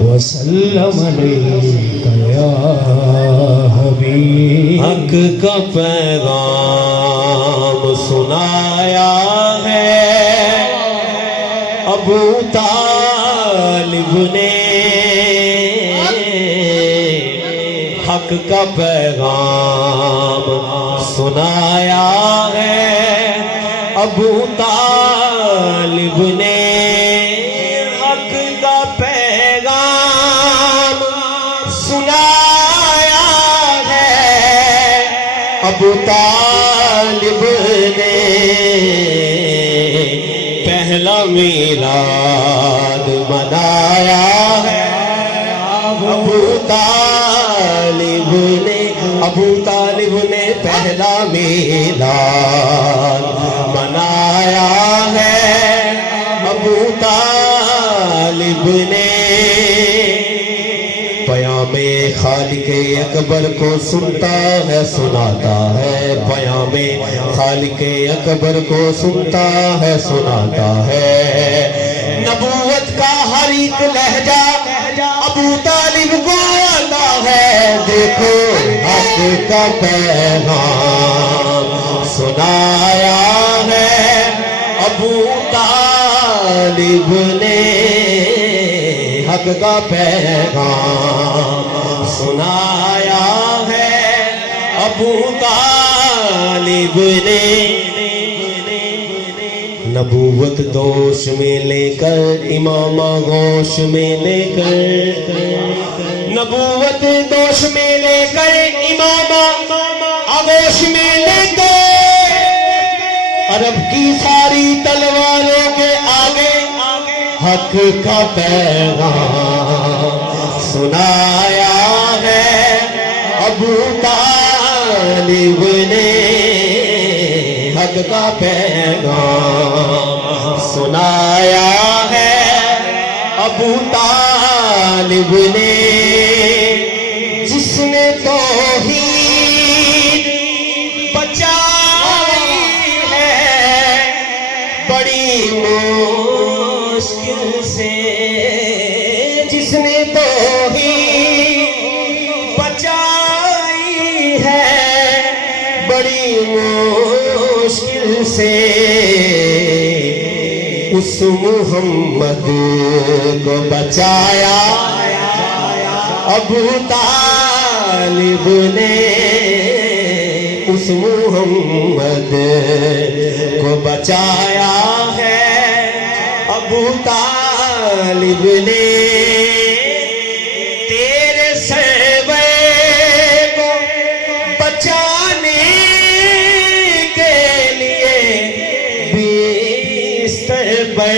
وسلم علیک یا حبیب. حق کا پیغام سنایا ہے ابو طالب نے، حق کا پیغام سنایا ہے ابو طالب نے، حق کا پیغام سنایا ہے ابو طالب نے، پہلا میلاد منایا ہے ابو طالب نے، ابو طالب نے پہلا میلاد منایا ہے ابو طالب نے، پیام خالق اکبر کو سنتا ہے سناتا ہے، پیام خالق اکبر کو سنتا ہے سناتا ہے، نبوت کا ہر ایک لہجہ ابو طالب کو آتا ہے، دیکھو حق کا پیغام سنایا ہے ابو طالب نے، حق کا پیغام سنایا ہے ابو طالب نے، نبوت دوش میں لے کر امام گوش میں لے کر، نبوت دوش میں لے کر امام آغوش میں لے کر، عرب کی ساری تلواروں کے آگے حق کا پیغام سنایا ہے ابو طالب نے، حق کا پیغام سنایا ہے ابو طالب نے، جس نے توحید بچائی ہے بڑی مشکل سے، جس نے توحید بچائی ہے بڑی مشکل سے، اس محمد کو بچایا ابو طالب نے، اس محمد کو بچایا ہے ابو طالب نے، تیرے صحابہ کو بچانے کے لیے بستر پر